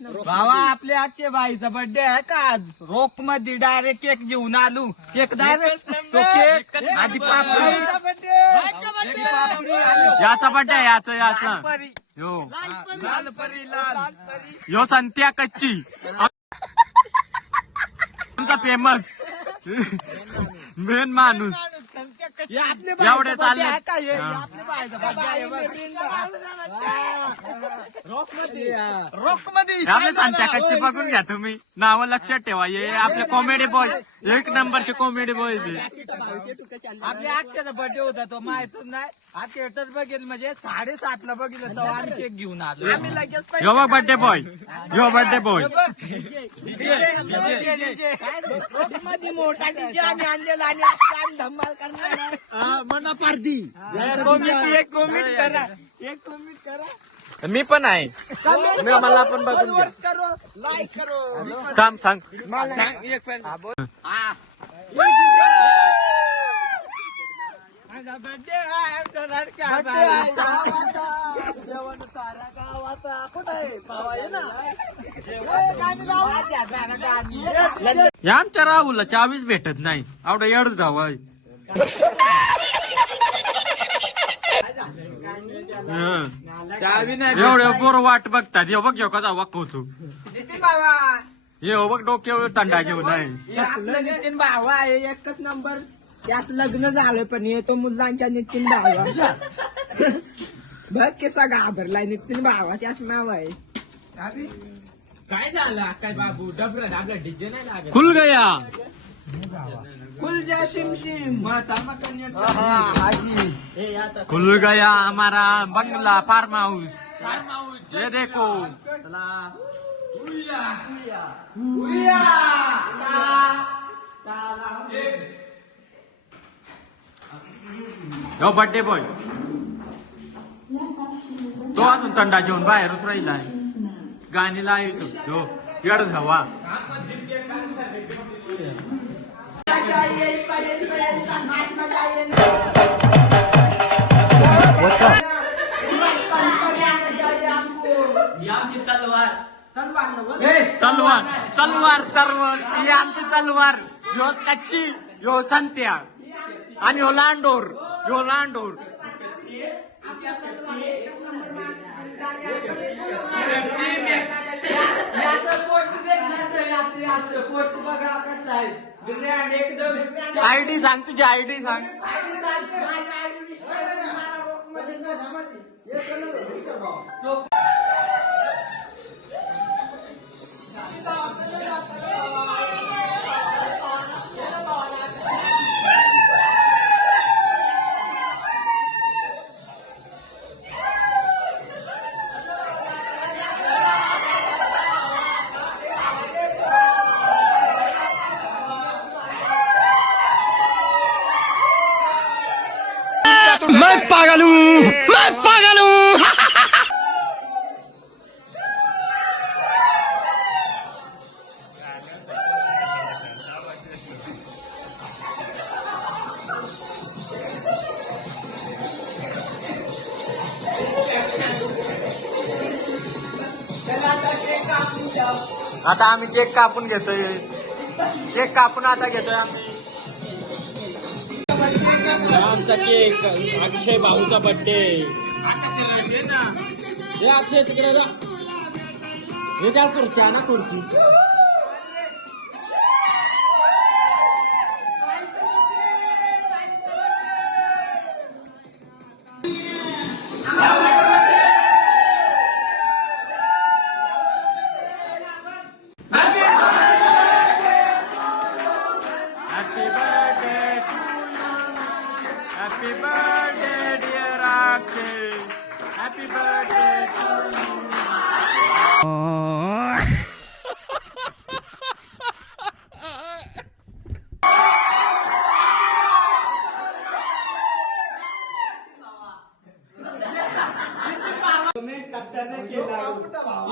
भावा आपले आजचे बाईचा बर्थडे आहे का आज? रोख मध्ये डायरेक्ट केक घेऊन आलो. केक डायरेक्ट तो केक आधी पापडी याचा बड्डे याचा यो लाल परी लाल यो संत्या कच्ची तुमचा फेमस मेन माणूस एवढे चालले रोख मध्ये आपले संत्या कच्ची बघून घ्या तुम्ही. नाव लक्षात ठेवा. हे आपले कॉमेडी बॉय, एक नंबरचे कॉमेडी बॉय. आपल्या आजच्याचा बर्थडे होता तो माहितच नाही. आज थिएटर बघेल म्हणजे 7:30 बघितलं तेव्हा आम्ही केक घेऊन आलो. आम्ही लगेच यो बर्थडे बॉय, यो बर्थडे बॉय. मध्ये मोठा डीजे आम्ही आणलेला आणि आज धमाल करणार. मना पार्टी एक कॉमेंट करा, एक कॉमेंट करा. मी पण आहे. मला पण बघून घ्या. करो, लाईक करो. थांब सांग. बर्थडे जेवण सारा गावाचा कुठं आहे पावा ये ना. या आमच्या राहुलला चावीच भेटत नाही. आवडं एवढंच धाव आहे. चावी नाही एवढं पोरं वाट बघतात. हे बघ कसा वाकवतो. नितीन बाबा, हे बघ डोक्यावर थंडा घेऊन आहे. हे आपलं नितीन भावा आहे. एकच नंबर. त्याच लग्न झालं पण येतो मुलांच्या नितीन भावा. बघ कसा घाबरलाय नितीन भावा. त्याच नाव आहे. काय झालं काय बाबू? डबरा डबला डीजे नाही लागत. खुल गया. खुल जा शिम शिम. खुल गया हमारा बंगला फार्म हाउस. ये देखो. यो बर्थडे बॉय तो अजून थंडा घेऊन बाहेरच राहिलाय. गाणीला येतो तो एवढ हवा. तलवार तलवार तलवार ही आमची तलवार. यो कच्ची, यो संत्या आणि यो लांडोर, यो लांडोर. पोस्ट बघा कसं आहे. एकदम आयडी सांग, तुझी आयडी सांग. मैं पागल हूँ, मैं पागल हूँ. आता आम्ही केक कापून घेतोय. केक कापून आता घेतोय आम्ही. आमचा केक अक्षय भाऊचा बर्थडे. हे अक्षय तिकडे जा. हे काय खुर्ची ना खुर्ची. Happy birthday, dear Akshay. Happy birthday to you.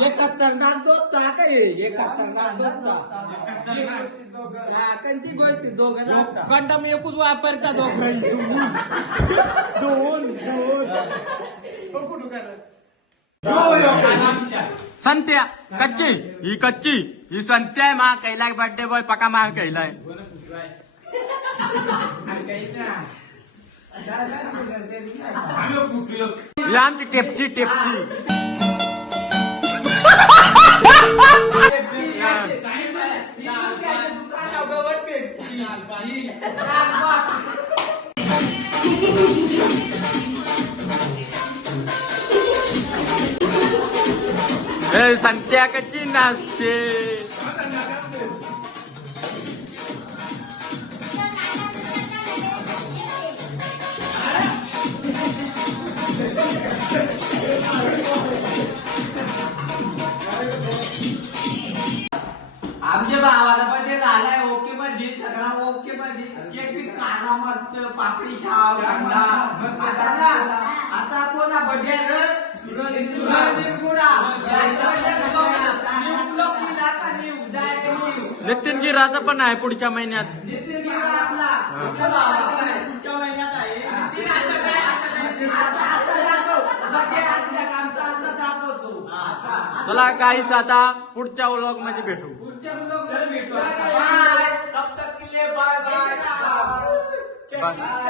ये खतरनाक दोस्त हा का हे खतरनाक दोस्त. कंची गोष्टी दोघं कंडम एकूच वापरता दोघं. संत्या कच्ची ही कच्ची ही संत्या आहे मा कैलाय बर्थडे बॉय पका मा कैलाय ही आमची टेपची टेपची ए संत्या कच्ची नाचते आमच्या भावाला बर्थडे झालाय ओके मध्ये सगळा ओके मध्ये केक बी काढा मस्त पापडी शाव थंडा आता कोणा बर्थडे नितीन गिराचा पण आहे पुढच्या महिन्यात पुढच्या महिन्यात आहे चला काहीच आता पुढच्या व्लॉग मध्ये भेटू तब तक के लिए बाय बाय बाय.